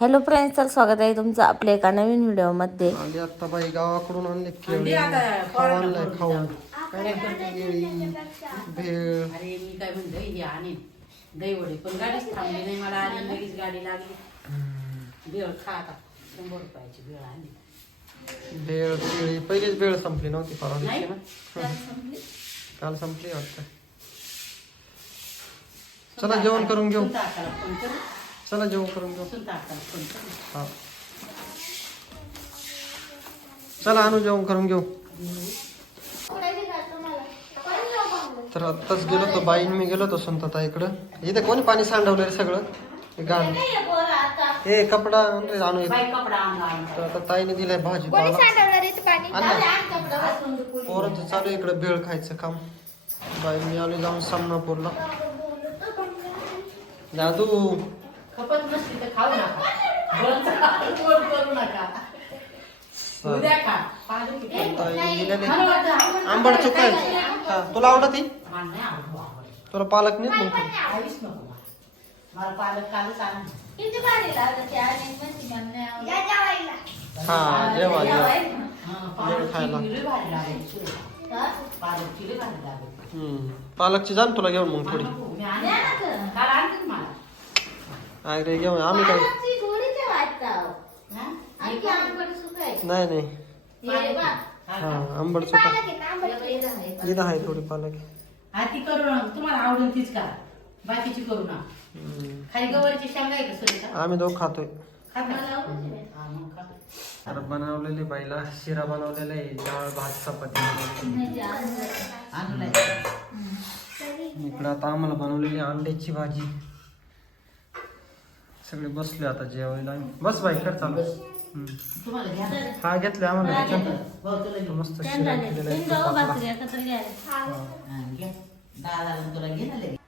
Hello friends तर स्वागत आहे तुमचं आपल्या एका नवीन व्हिडिओमध्ये आता बाई गावाकडून आणले केळी आणली आता, खाऊ पोरांना आणलाय करून खाऊ द्या. काय केळी भेळ. अरे मी काय म्हणतोय हे आणि दहीवडे पण गाडीच थांबली नाही मला आली लगेच गाडी लागली. बेळ खा आता. शंभर रुपयाची बेळ आली भेळ केळी. पहिलीच भेळ संपली नव्हती परवा दिवशी ना? काल संपली. वाटतं. चला जेवण करून घेऊ. सुनता चला जेवण करून घेऊ. सुनता हा. चला आणू जेवण करून घेऊ. तर आत्ताच गेलो तो बाईन मी गेलो तो संतता इकडं. इथे कोणी पाणी सांडवलं रे सगळं? हे हे कपडा आण तर आता ताईने दिलाय भाजी पोरांचं चालू आहे इकडं भेळ खायचं काम. बाई मी आलो जाऊन समनापूरला. दादू. खपत नसली तर खाऊ नका करू नका उद्या खा पाणी किती? आंबट चुका हा तुला आवडत ही मला नाही आवडत आवडत. तुला पालक नाही मग काहीच नको मला. मला पालक कालच आणा किती भारी लागत ते आणि मच्छी मला नाही आवडत. या जेवायला. हा जेवा जेवा हा, पालकची खायला. लई भारी लागायची. हा? पालकची लई भारी लागायची. हम्म. पालकची जाण तुला घेऊन मग थोडी मी. काल आणली ना मला. अरे घेऊन आम्ही काय पालकची थोडीच आहे वाटतं. हा? आणखी आंबट सुकायचं. नाही नाही हे बघ. हा आंबट चुका पालक आहे ना, आंबट आहे. इथं आहे थोडी पालक हा, ती करू ना तुम्हाला आवडेल तीच करा बाकीची करू ना हम्म. खाली गवारीची शेंगा आहे का सुरेखा? आम्ही दोघ खातोय खात मला ना? आवडते रे. हा, मग खा. तर बनवलेली बाईला शिरा बनवलेला आहे डाळ भात चपाती बनवलेली. म्हणजे आंबट. आणलंय. इकडं आता आम्हाला बनवलेली अंड्याची भाजी सगळे बसले आता जेवायला बस बाई कर चालू हम्म. तुम्हाला घ्या ना. हा घेतले आम्हाला भाऊ, तुला. मस्त शिरा त्यांना दे. केलेला आहे तुम्ही जाऊ तुपातला. भाकरी एकत्र घ्या. हा, घे. दादा तुला घे ना लगेच.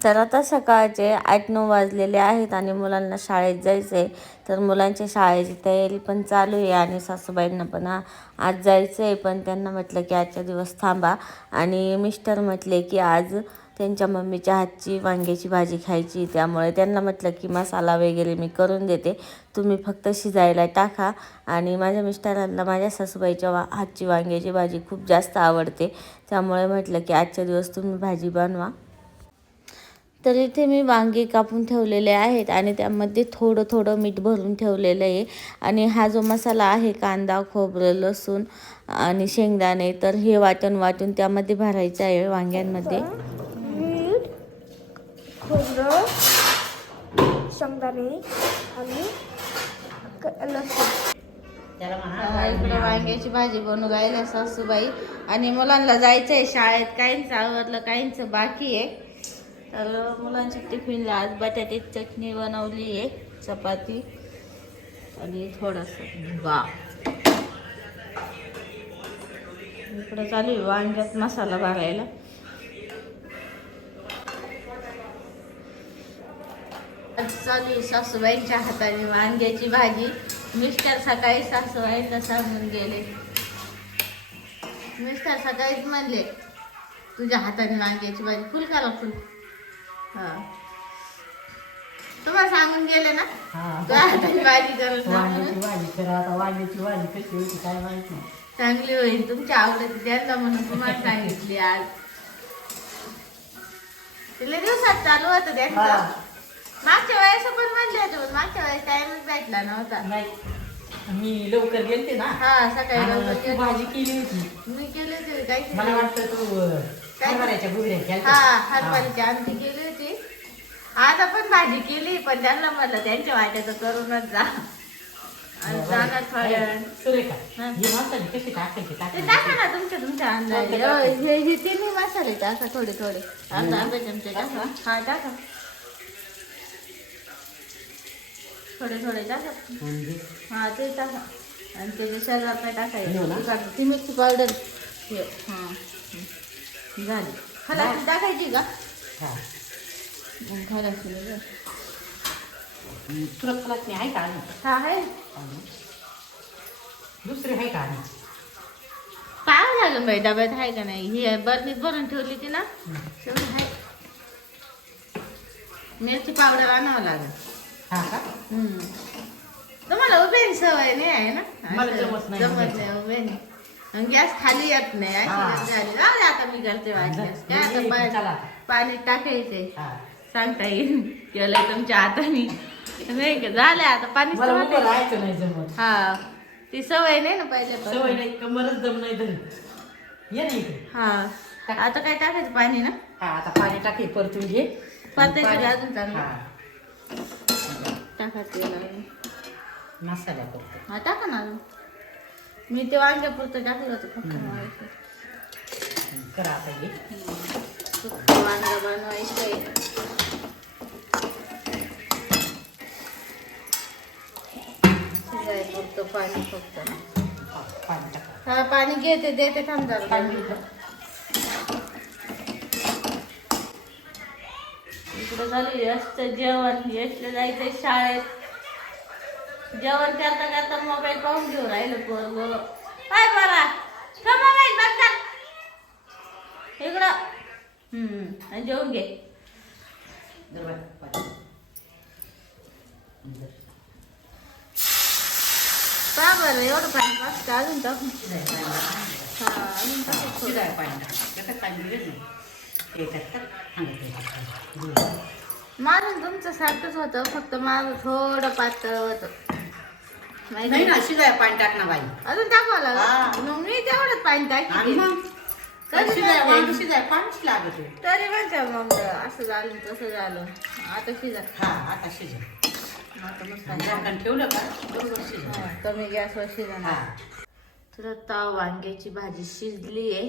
तर आता सकाळचे आठ नऊ वाजलेले आहेत आणि मुलांना शाळेत जायचं आहे तर मुलांच्या शाळेची तयारी पण चालू आहे आणि सासूबाईंना पण आ- आज जायचं आहे पण त्यांना म्हटलं की आजच्या दिवस थांबा आणि मिस्टर म्हटले की आज त्यांच्या मम्मीच्या हातची वांग्याची भाजी खायची त्यामुळे त्यांना म्हटलं की मसाला वगैरे मी करून देते. तुम्ही फक्त शिजायला टाका. आणि माझ्या मिस्टरांना माझ्या सासूबाईच्या वा हातची वांग्याची भाजी खूप जास्त आवडते. त्यामुळे म्हटलं की आजच्या दिवस तुम्ही भाजी बनवा. तर इथे मी वांगे कापून ठेवलेले आहेत आणि त्यामध्ये थोडं थोडं मीठ भरून ठेवलेलं आहे. आणि हा जो मसाला आहे कांदा खोबरं लसूण आणि शेंगदाणे तर हे वाटण वाटून त्यामध्ये भरायचं आहे वांग्यांमध्ये. खोबरं शेंगदाणे आणि लसूण इकडे वांग्याची भाजी बनवू राहिल्या सासूबाई. आणि मुलांना जायचं आहे शाळेत काहींचं आवरलं काहींचं बाकी आहे. तर मुलांच्या टिफिनला आज बटाट्याची चटणी बनवली आहे चपाती आणि थोडंसं वा. इकडं चालू आहे वांग्यात मसाला भरायला. चालू सासूबाईंच्या हाताने वांग्याची भाजी. मिस्टर सकाळी सासूबाईंना सांगून गेले. मिस्टर सकाळीच म्हणले तुझ्या हाताने वांग्याची भाजी फुल करा फुल. हा. तुम्हाला सांगून गेले ना? हा. तुझ्या हाताने भाजी करत वांग्याची. भाजी कशी होती काय माहिती चांगली होईल. तुमच्या आवडती द्यायला म्हणून तुम्हाला सांगितली आज. तिला दिवसात चालू होतं. त्यांचं. मागच्या वेळेस पण म्हणले होते पण मागच्या वेळेस टाइमच भेटला नव्हता. नाही मी लवकर गेलते ना. हा सकाळी आणि लवकर तू गेलो. भाजी केली होती. मी केली होती? मला वाटतं तू काय? हरभऱ्याच्या गुगऱ्या केल्या हा हरभऱ्याची आमटी केली होती. आता पण भाजी केली पण त्यांना म्हणलं त्यांच्या वाट्याचं करूनच जा. आणि जाणार वेळाने. सुरेखा हा. ही मसाले कशी टाकायची ते टाकायची? टाका ना तुमच्या तुमच्या अंदाजे. हो, हे हे तिन्ही मसाले टाका थोडे थोडे. अर्धा अर्धा चमचे टाका. हा टाका. थोडे थोडे टाका. म्हणजे? हा ते टाका. आणि त्याच्या शरीरात नाही? टाकायचं ती मिरची पावडर हे. झाली. खलाची टाकायची का? हा. खलाची बरं. तुला कलाची आहे का? हा आहे? दुसरी आहे का? काय लागेल बाई डब्यात आहे का नाही? ही बरणीत भरून ठेवली ती ना तेवढी आहे. मिरची पावडर आणावं लागेल. हा का? हम्म. तुम्हाला उभे सवय नाही आहे ना? मला जमत नाही जमत. नाही गॅस खाली येत नाही. अशी हा. गॅस झाली. जाऊ दे आता मी करते वाटल्यास काय आता चला. पाणी टाकायचे. हा. सांगता येईल. केलंय तुमच्या हाताने. नाही का? झालंय आता. पाणी मला उभं राहायचं नाही जमत. हा. ती सवय नाही ना सवय पहिले नाही. कमरच दम नाही धरत. ये ना इकडे. हा. आता काय टाकायचं? पाणी ना? हा आता पाणी टाके. परतून घे. परतायचं का अजून चांगलं? हा. टाकायचं मसाला करतो. हा टाका ना मी ते वांग्यापुरतं टाकलं होतं फक्त मारायचं. करा हे. फक्त वांगं शिजायपुरतं पाणी फक्त. पाणी घेते देते थांब जरा. पाणी घेतो. इकडं असतं यशचं जेवण यशला जायचं शाळेत. जेवण करता करता मोबाईल पाहून घेऊन राहिलं पोरग काय बरा का मोबाईल बंद इकडं. हम्म आणि जेवून घे. का बरं एवढं पाणी पाच अजून टाकून पाणी अजून टाकू पाणी टाका. माझं तुमचं सारखंच होतं फक्त माझं थोडं पातळ होतं. नाही माहिती ना शिजाय पाणी टाक ना बाई. अजून टाकावं हा. लागलं मग मी तेवढंच पाणी आणि मग? तरी शिजाय. वांग शिजाय पाणीच लागत आहे. तरी म्हणते मग असं झालं तसं झालं. आता शिजा. हा आता शिजा. आता मस्त आणि झाकण ठेवलं का? बरोबर शिजा. हा, कमी गॅसवर शिजा हा. तर ताव वांग्याची भाजी शिजली आहे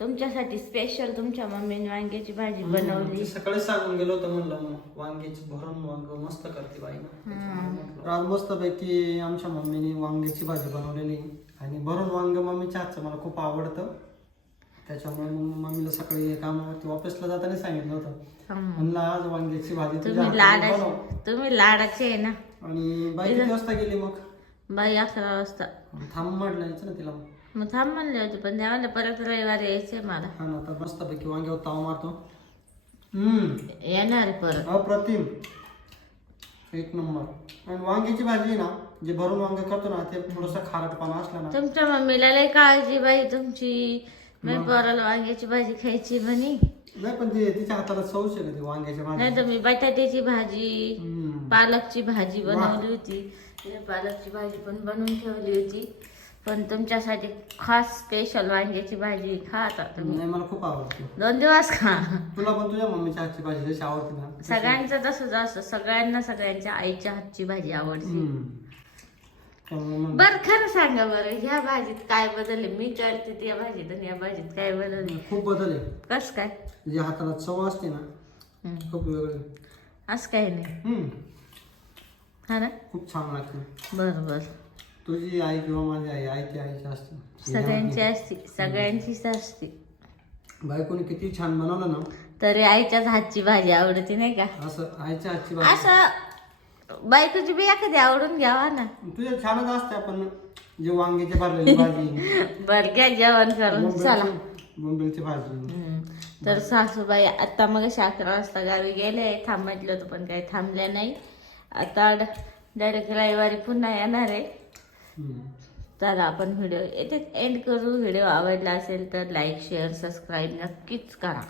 तुमच्यासाठी स्पेशल तुमच्या मम्मीने वांग्याची भाजी बनवली. सकाळी सांगून गेलो होतो म्हणलं मग वांग्याची भरून वांग मस्त करते बाई. ना मस्त पैकी आमच्या मम्मीने वांग्याची भाजी बनवलेली. आणि भरून वांग मम्मीच्या हातचं मला खूप आवडतं. त्याच्यामुळे मग मम्मीला सकाळी कामावरती ऑफिसला जाताना सांगितलं होतं. म्हणलं आज वांग्याची भाजी तुम्ही लाडाचे. तुम्ही लाडाचे आहे ना. आणि बाई किती वाजता गेली मग? बाई अकरा वाजता. थांब म्हटलं ना तिला मग. मग थांब म्हणले होते पण त्यामध्ये परत रविवारी यायचंय मला. हा ना आता मस्त पैकी वांग्यावर ताव मारतो. हम्म. येणार आहे परत. अप्रतिम. एक नंबर. आणि वांग्याची भाजी ना जे भरून वांग करतो ना ते थोडस खारटपणा असला ना. तुमच्या मम्मीला लय काळजी बाई तुमची. मी पोराला वांग्याची भाजी खायची म्हणे. नाही पण ते तिच्या हाताला चवच आहे ती वांग्याच्या भाजी? नाही तर मी बटाट्याची भाजी हम्म. पालकची भाजी बनवली होती. तिने पालकची भाजी पण बनवून ठेवली होती. पण तुमच्यासाठी खास स्पेशल वांग्याची भाजी खा आता तुम्ही. नाही मला खूप आवडते. दोन दिवस खा. तुला पण तुझ्या मम्मीच्या हातची भाजी जशी आवडते ना सगळ्यांचं तसंच असतं. सगळ्यांना सगळ्यांच्या आईच्या हातची भाजी आवडते. त्यामुळे बर खरं सांगा बरं ह्या भाजीत काय बदलले? मी करते त्या भाजीत आणि या भाजीत काय बदलले? खूप बदल आहे कस काय? जे हाताला चव असते ना हम्म. खूप वेगळी. असं काही नाही. हम्म. हा ना? खूप छान लागते. बरं बरं. तुझी आई किंवा माझी आई आईची आईची असते. सगळ्यांची असते सगळ्यांचीच असते. बायकोने किती छान बनवलं ना. तरी आईच्याच हातची भाजी आवडते नाही का? असं आईच्या हातची भाजी. असं बायकोची बी एखादी आवडून घ्यावा ना. तुझ्या छानच असते आपण जे वांग्याची भरलेली भाजी. बर घ्या जेवण करून चला. बोंबिलची बोंबिलची भाजी. तर सासूबाई आता मग अकरा वाजता गावी गेले थांब म्हटलं होतं पण काही थांबल्या नाही. आता डायरेक्ट रविवारी पुन्हा येणार आहे. तर आपण व्हिडिओ येथे एंड करू. व्हिडिओ आवडला असेल तर लाईक शेअर सबस्क्राईब नक्कीच करा.